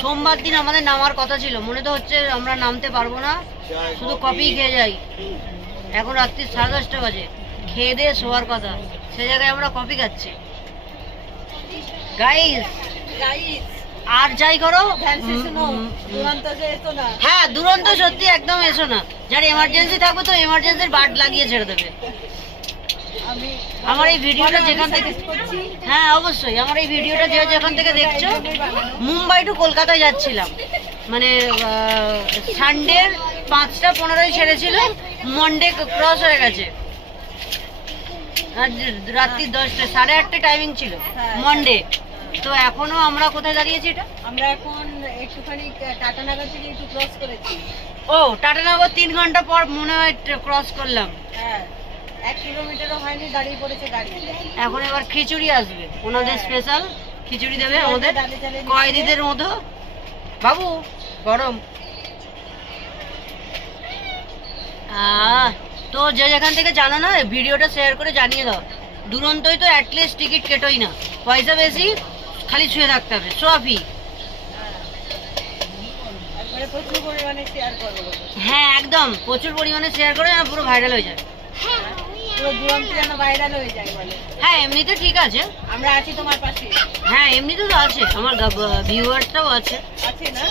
সোমবার দিন আমাদের নামার কথা ছিল, মনে তো হচ্ছে আমরা নামতে পারবো না, শুধু কফি খেয়ে যাই। এখন রাত্রি 10:30 বাজে, খেয়ে দিয়ে শোয়ার কথা, সে জায়গায় আমরা কফি খাচ্ছি। গাইস আর যাই করো, হ্যাঁ দুরন্ত সত্যি একদম এসো না। যার এমার্জেন্সি থাকবে তো এমার্জেন্সির বাট লাগিয়ে ছেড়ে দেবে। আমার এই ভিডিওটা যেখান থেকে, হ্যাঁ অবশ্যই আমার এই ভিডিওটা যে যেখান থেকে দেখছো, মুম্বাই টু কলকাতায় যাচ্ছিলাম, মানে সানডে 5:15 ছেড়েছিল, মন্ডে ক্রস হয়ে গেছে, আর রাত্রি 10টা 8:30 টাইমিং ছিল মন্ডে। তো এখনো আমরা কোথায় দাঁড়িয়েছি? এটা আমরা এখন একটুখানি টাটানগর থেকে একটু ক্রস করেছি। ও টাটানগর 3 ঘন্টা পর মনে হয় ক্রস করলাম। হ্যাঁ 1 কিলোমিটারও হয়নি, দাঁড়িয়ে পড়েছে গাড়ি। এখন এবার খিচুড়ি আসবে, ওনাদের স্পেশাল খিচুড়ি দেবে আমাদের কয়েদিদের মতো। বাবু গরম। তো যে যেখান থেকে জানো না, ভিডিওটা শেয়ার করে জানিয়ে দাও। দুরন্তই তো অ্যাটলিস্ট টিকিট কেটোই না, পয়সা বেশি, খালি শুয়ে থাকতে হবে, সোয়াফি। হ্যাঁ একদম প্রচুর পরিমাণে শেয়ার করে পুরো ভাইরাল হয়ে যায়। হ্যাঁ এমনিতে ঠিক আছে, আমরা আছি তোমার পাশে। হ্যাঁ এমনিতে তো আছে, আমার ভিউয়ার্সটাও আছে। না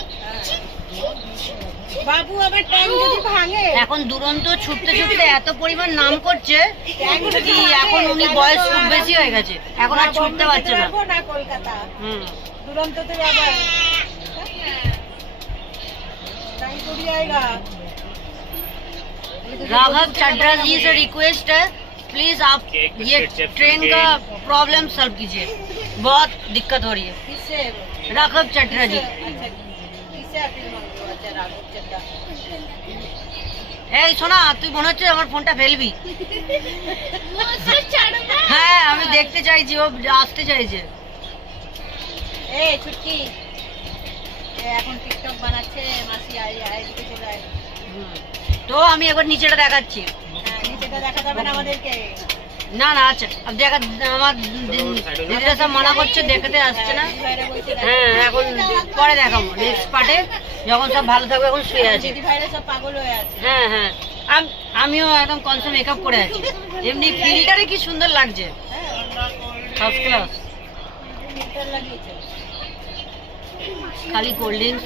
বাবু আবার ট্যাঙ্ক যদি ভাঙে। এখন দুরন্ত ছুটতে ছুটতে এত পরিমাণ নাম করছে কি এখন উনি বয়স খুব বেশি হয়ে গেছে, এখন আর ছুটতে পারছে না। কলকাতা দুরন্ততে আবার राघव चड्ढा जी से रिक्वेस्ट है, प्लीज आप ये ट्रेन का प्रॉब्लम सॉल्व कीजिए, बहुत दिक्कत हो रही है। राघव चड्ढा जी। এই শোনা, তুই মনে হচ্ছে আমার ফোনটা ফেলবি। হ্যাঁ আমি দেখতে চাইছি, ও আসতে চাইছে। এই ছুটকি এখন টিকটক বানাচ্ছে, মাসি আইদিকে চলে আয়। তো আমি একবার নিচেটা দেখাচ্ছি। হ্যাঁ নিচেটা দেখা যাবে না আমাদেরকে। না না আচ্ছা দেখা, আমার দিদিরা সব মানা করছে, দেখতে আসছে না। হ্যাঁ এখন পরে দেখাবো নেক্সট পার্টে, যখন সব ভালো থাকবে। এখন শুয়ে আছি, দিদি ভাইরা সব পাগল হয়ে আছে। হ্যাঁ হ্যাঁ আমিও একদম কনসে মেকআপ করে আছি। এমনি ফিল্টারে কি সুন্দর লাগছে, ফার্স্ট ক্লাস ফিল্টার লাগিয়েছে। খালি কোল্ড ড্রিঙ্কস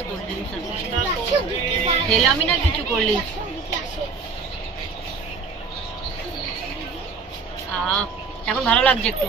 খেলামই না কিছু, কোল্ড ড্রিঙ্কস। এখন ভালো লাগছে একটু।